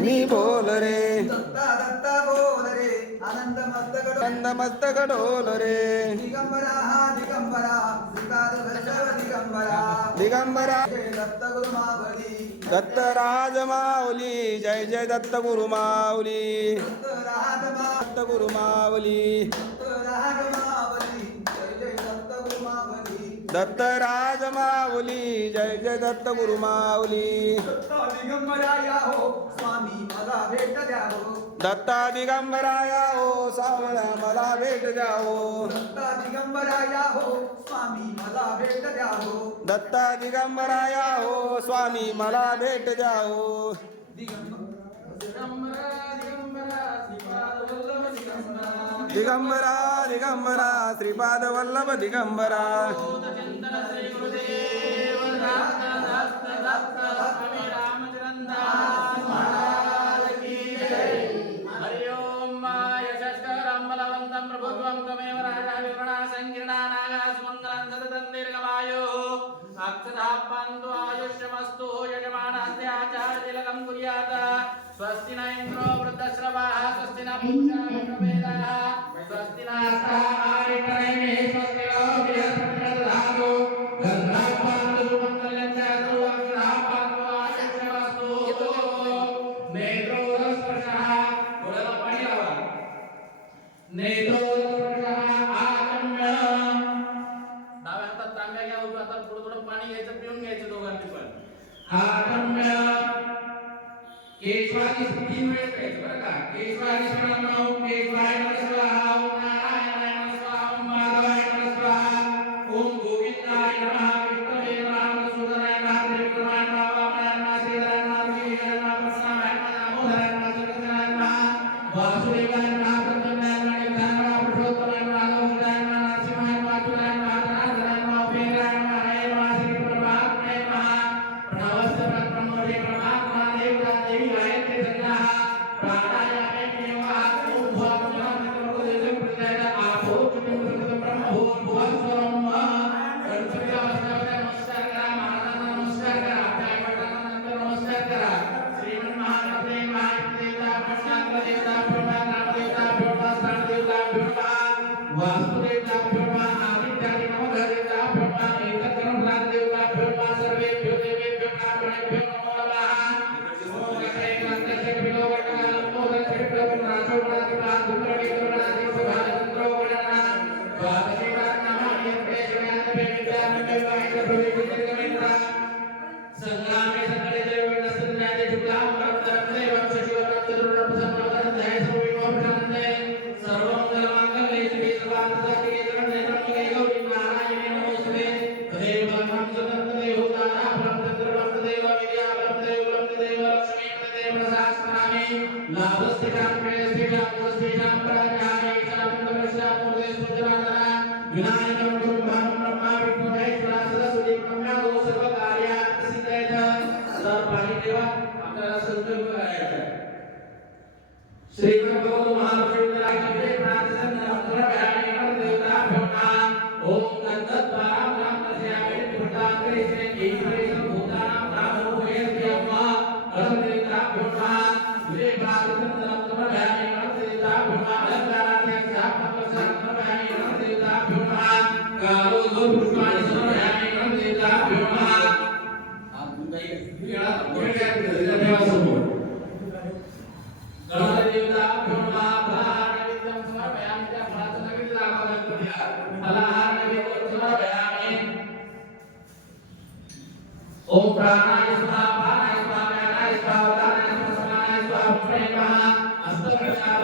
मी बोल रे दत्ता दत्ता बोल रे आनंद मस्तक डोल रे दिगंबरा हा दिगंबरा श्रीपाद वल्लभ दिगंबरा दिगंबरा दत्त गुरु मावली दत्त राज माऊली जय जय दत्त गुरु माऊली दत्त राज दत्त गुरु माऊली मावली जय जय दत्त गुरु मावली दत्त राज माऊली जय जय दत्त गुरु माऊली दत्ता दिगंबरा या हो स्वामी मला भेट द्या हो दत्ता दिगंबराया हो सावळ्या मला भेट द्यावो दत्ता दिगंबरा या हो स्वामी मला भेट द्या हो दत्ता दिगंबराया हो स्वामी मला भेट द्यावो दिगंबरा दिगंबरा श्रीपाद वल्लभ दिगंबरा प्रभुत्वं त्वमेव राजा विवरणा संकीर्णा नागासुमङ्गलं सततं दीर्घमायुः अक्षतापान्तु आयुष्यमस्तु यजमानस्य आचार्यतिलकं कुर्यात् स्वस्ति न इन्द्रो वृद्धश्रवाः स्वस्ति न पूषा विश्ववेदाः स्वस्ति नास्तारिणैः स्वस्ति नो बृहस्पतिर्दधातु गन्धापान्तु सुमङ्गलं च सर्वक्षतापान्तु आयुष्यमस्तु नेत्रोस्पर्शः गुणलपणिलव नेत्रोस्पर्शः आचम्य डाव्या हातात तांब्या घ्या उजव्या हातात थोडं थोडं पाणी घ्यायचं पिऊन घ्यायचं दोघांनी पण आचम्य केशवाची तीन वेळेस घ्यायचं बरं का केशवाची स्मरणं केशवाय नमः स्वाहा ओम नारायणाय नमः स्वाहा ओम माधवाय नमः स्वाहा ओम गोविंदाय नमः विष्णवे नमः मधुसूदनाय नमः त्रिविक्रमाय नमः वामनाय नमः श्रीधराय नमः वीराय नमः प्रसन्नाय नमः दामोदराय नमः संकर्षणाय नमः वासुदेवाय नमः प्रद्युम्नाय नमः नित्याय नमः पुरुषोत्तमाय नमः लोकदाय नमः नरसिंहाय नमः अच्युताय नमः जनार्दनाय नमः उपेन्द्राय नमः हरे नमः श्री परमात्मने नमः प्रणवस्य परब्रह्मणे परमात्मा देवता देवी गायत्री संज्ञाः प्राणायामे देवः ओम भवं नमः प्रदेशं आपो चित्तं ब्रह्म भुवस्वरं गणपती अवस्थावता नमस्कार करा महाराजांना नमस्कार करा आपल्या आईवडिलांना नमस्कार करा श्रीमन महागणपती महादेवता प्रशांत देवता प्रभा नामदेवता प्रभा स्थानदेवता प्रभा वासुदेवता प्रभा आदित्यादि नमः देवता प्रभा एककरण देवता प्रभा सर्वे देवेभ्यो ब्राह्मणेभ्यो नमो नमः ओम गणपते ग्रंथस्य विलोककाल मोदस्य प्रभुनाथो प्रातिभा दुर्गणेश्वरादि सुभाचंद्रो गणना द्वादशेवा नमः यज्ञेश्वराय विद्यामके वाहित प्रवेशितगमिन्द्रा संग्रामे सकले देवेन सन्यादि शुक्लां वरदे वंशशिवं चतुर्णं संवदनते सर्वविमोक्षणते सर्वमङ्गलमाङ्गल्ये शिवे सर्वार्थसाधिके शरण्ये त्र्यम्बके गौरी नारायणे नमोस्तुते तदेव ब्रह्मं सदन्तदेव तारा ब्रह्मचन्द्रब्रह्मदेव विद्याब्रह्मदेव ब्रह्मदेव लक्ष्मी तदेव सहस्रनामे लाभस्थितां प्रेयस्थितां पुष्टितां पराजामे शान्तमस्यां मुदेशुजनादना विनायकं गुरुं ब्रह्मा विष्णु महेश्वरा सरस्वती ब्रह्मा सर्व कार्यात सिद्धेत तर पाणी देवा आपल्याला संकल्प करायचा आहे श्रीमद भगवत महापुरुषाय जय प्रार्थना नमस्कार भयामी देवता भगवान ओम गंधद्वारा ब्रह्मस्यामे पुरतांते श्री ईश्वरी सर्वभूतानां ब्रह्मोपयस्यम्मा गणदेवता भगवान जय प्रार्थना नमस्कार भयामी देवता भगवान अलंकाराध्यक्षा भगवत भयामी देवता भगवान कालो दो पुष्पाणि भयामी देवता भगवान आप काही वेळा देवासमोर गणदेवता भगवान फलाहार नैवेद्यं समर्पयामि त्या फळाचं नैवेद्य दाखवा गणपतीला फलाहार नैवेद्यं समर्पयामि ओम प्राणाय स्वाहा पानाय स्वाहा व्यानाय स्वाहा उदानाय स्वाहा समानाय स्वाहा प्रेमः हस्तप्रचार